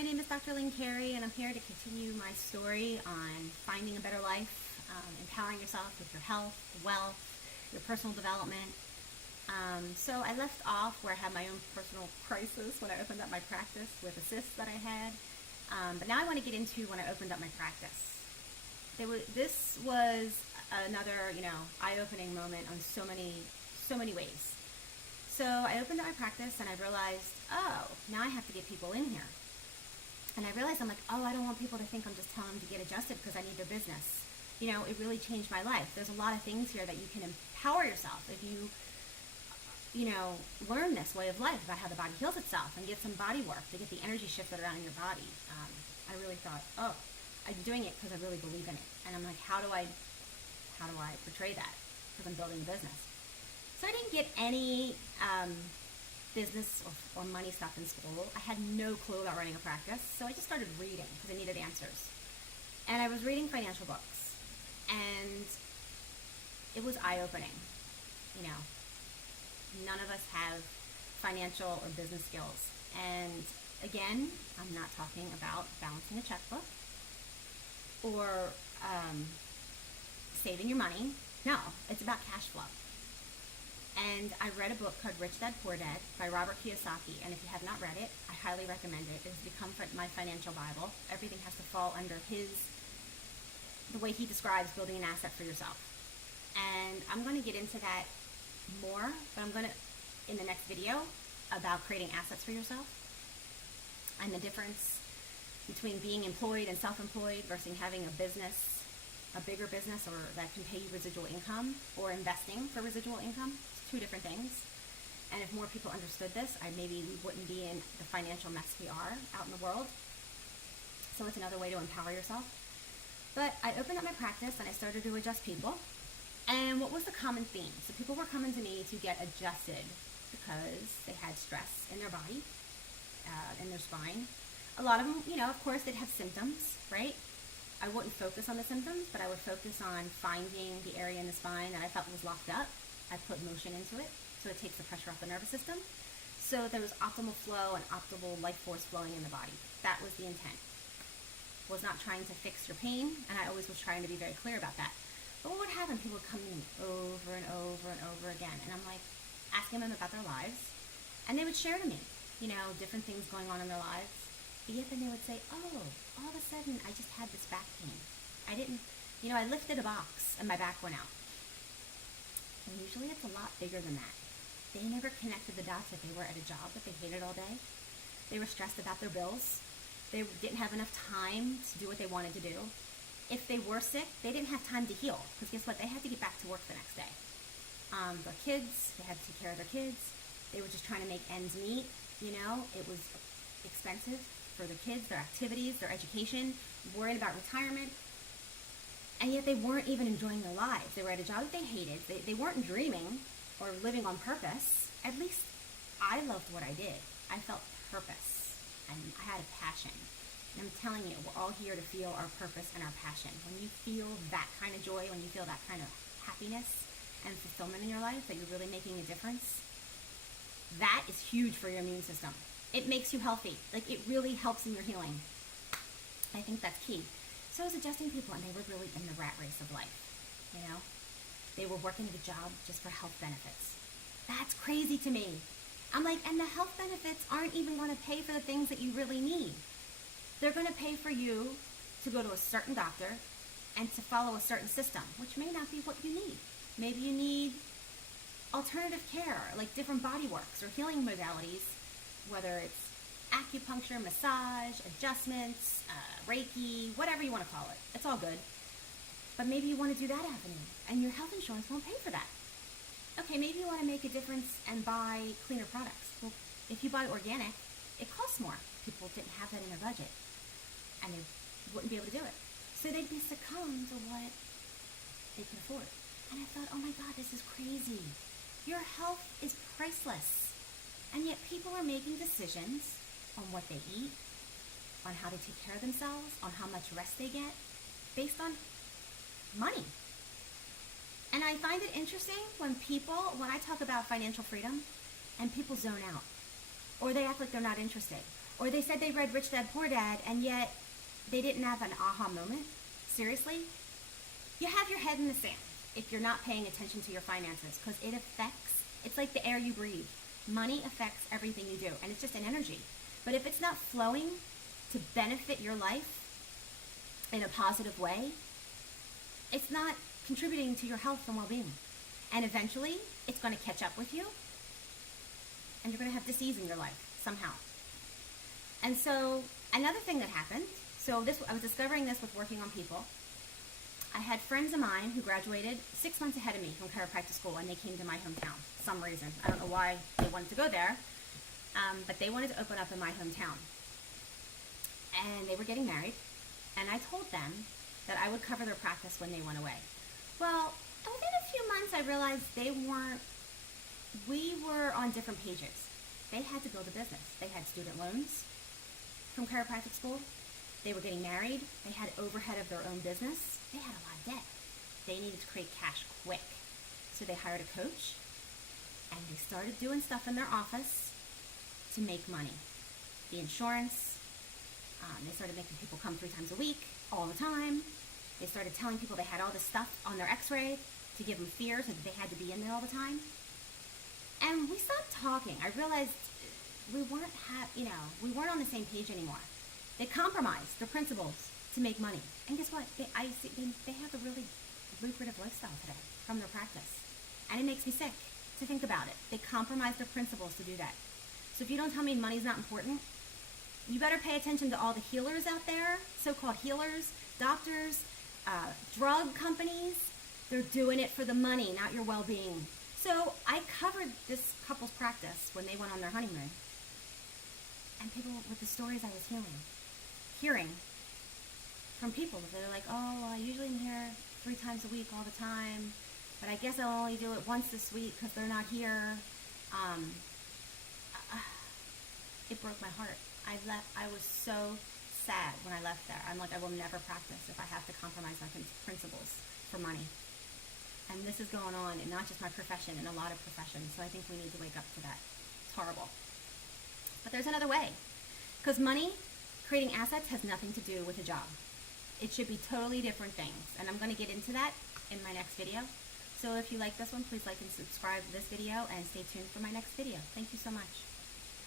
my name is Dr. Lynn Carey, and I'm here to continue my story on finding a better life, empowering yourself with your health, wealth, your personal development. So I left off where I had my own personal crisis when I opened up my practice with a cyst that I had. But now I want to get into when I opened up my practice. This was another, eye-opening moment on so many ways. So I opened up my practice and I realized, oh, now I have to get people in here. And I realized, I'm like, oh, I don't want people to think I'm just telling them to get adjusted because I need their business. It really changed my life. There's a lot of things here that you can empower yourself if you learn this way of life about how the body heals itself and get some body work to get the energy shifted around in your body. I really thought, oh, I'm doing it because I really believe in it. And I'm like, how do I portray that? Because I'm building a business. So I didn't get any business or money stuff in school. I had no clue about running a practice, so I just started reading because I needed answers. And I was reading financial books, and it was eye-opening. None of us have financial or business skills. And again, I'm not talking about balancing a checkbook or saving your money. No, it's about cash flow. And I read a book called Rich Dad Poor Dad by Robert Kiyosaki, and if you have not read it, I highly recommend it. It's become my financial Bible. Everything has to fall under the way he describes building an asset for yourself. And I'm going to get into that more, but I'm going to, in the next video, about creating assets for yourself and the difference between being employed and self-employed versus having a business, a bigger business, or that can pay you residual income, or investing for residual income. Two different things. And if more people understood this, maybe we wouldn't be in the financial mess we are out in the world. So it's another way to empower yourself. But I opened up my practice and I started to adjust people. And what was the common theme? So people were coming to me to get adjusted because they had stress in their body, in their spine. A lot of them, of course, they'd have symptoms, right? I wouldn't focus on the symptoms, but I would focus on finding the area in the spine that I felt was locked up. I put motion into it, so it takes the pressure off the nervous system. So there was optimal flow and optimal life force flowing in the body. That was the intent. Was not trying to fix your pain, and I always was trying to be very clear about that. But what would happen? People would come in over and over and over again, and I'm like asking them about their lives, and they would share to me, different things going on in their lives. But yet then they would say, oh, all of a sudden I just had this back pain. I didn't, I lifted a box and my back went out. And usually it's a lot bigger than that. They never connected the dots that they were at a job that they hated all day. They were stressed about their bills. They didn't have enough time to do what they wanted to do. If they were sick, they didn't have time to heal, because guess what? They had to get back to work the next day. Their kids, they had to take care of their kids. They were just trying to make ends meet. It was expensive for the kids, their activities, their education, worried about retirement. And yet they weren't even enjoying their lives. They were at a job that they hated. They weren't dreaming or living on purpose. At least I loved what I did. I felt purpose, and I had a passion. And I'm telling you, we're all here to feel our purpose and our passion. When you feel that kind of joy, when you feel that kind of happiness and fulfillment in your life, that you're really making a difference, that is huge for your immune system. It makes you healthy. It really helps in your healing. I think that's key. So I was adjusting people, and they were really in the rat race of life. They were working at a job just for health benefits. That's crazy to me. I'm like, and the health benefits aren't even going to pay for the things that you really need. They're going to pay for you to go to a certain doctor and to follow a certain system, which may not be what you need. Maybe you need alternative care, like different body works or healing modalities, whether it's acupuncture, massage, adjustments, Reiki, whatever you want to call it. It's all good. But maybe you want to do that avenue, and your health insurance won't pay for that. Okay, maybe you want to make a difference and buy cleaner products. Well, if you buy organic, it costs more. People didn't have that in their budget, and they wouldn't be able to do it. So they'd be succumbed to what they could afford. And I thought, oh my God, this is crazy. Your health is priceless. And yet people are making decisions on what they eat, on how to take care of themselves, on how much rest they get, based on money. And I find it interesting when I talk about financial freedom and people zone out. Or they act like they're not interested. Or they said they read Rich Dad Poor Dad and yet they didn't have an aha moment. Seriously? You have your head in the sand if you're not paying attention to your finances, because it affects, it's like the air you breathe. Money affects everything you do, and it's just an energy. But if it's not flowing to benefit your life in a positive way, it's not contributing to your health and well-being. And eventually, it's going to catch up with you, and you're going to have disease in your life somehow. And so another thing that happened, so this, I was discovering this with working on people. I had friends of mine who graduated 6 months ahead of me from chiropractic school, and they came to my hometown for some reason. I don't know why they wanted to go there, but they wanted to open up in my hometown. And they were getting married, and I told them that I would cover their practice when they went away. Well, within a few months, I realized we were on different pages. They had to build a business. They had student loans from chiropractic school. They were getting married. They had overhead of their own business. They had a lot of debt. They needed to create cash quick. So they hired a coach, and they started doing stuff in their office to make money. The insurance. They started making people come 3 times a week, all the time. They started telling people they had all this stuff on their x-ray to give them fear so that they had to be in there all the time. And we stopped talking. I realized we weren't on the same page anymore. They compromised their principles to make money. And guess what? They have a really lucrative lifestyle today from their practice. And it makes me sick to think about it. They compromised their principles to do that. So if you don't tell me money's not important, you better pay attention to all the healers out there, so-called healers, doctors, drug companies. They're doing it for the money, not your well-being. So I covered this couple's practice when they went on their honeymoon. And people, with the stories I was hearing from people, they're like, oh, I usually am here 3 times a week all the time, but I guess I'll only do it once this week because they're not here. It broke my heart. I was so sad when I left there. I'm like, I will never practice if I have to compromise my principles for money. And this is going on in not just my profession, in a lot of professions. So I think we need to wake up to that. It's horrible. But there's another way. Because money, creating assets, has nothing to do with a job. It should be totally different things. And I'm going to get into that in my next video. So if you like this one, please like and subscribe to this video and stay tuned for my next video. Thank you so much.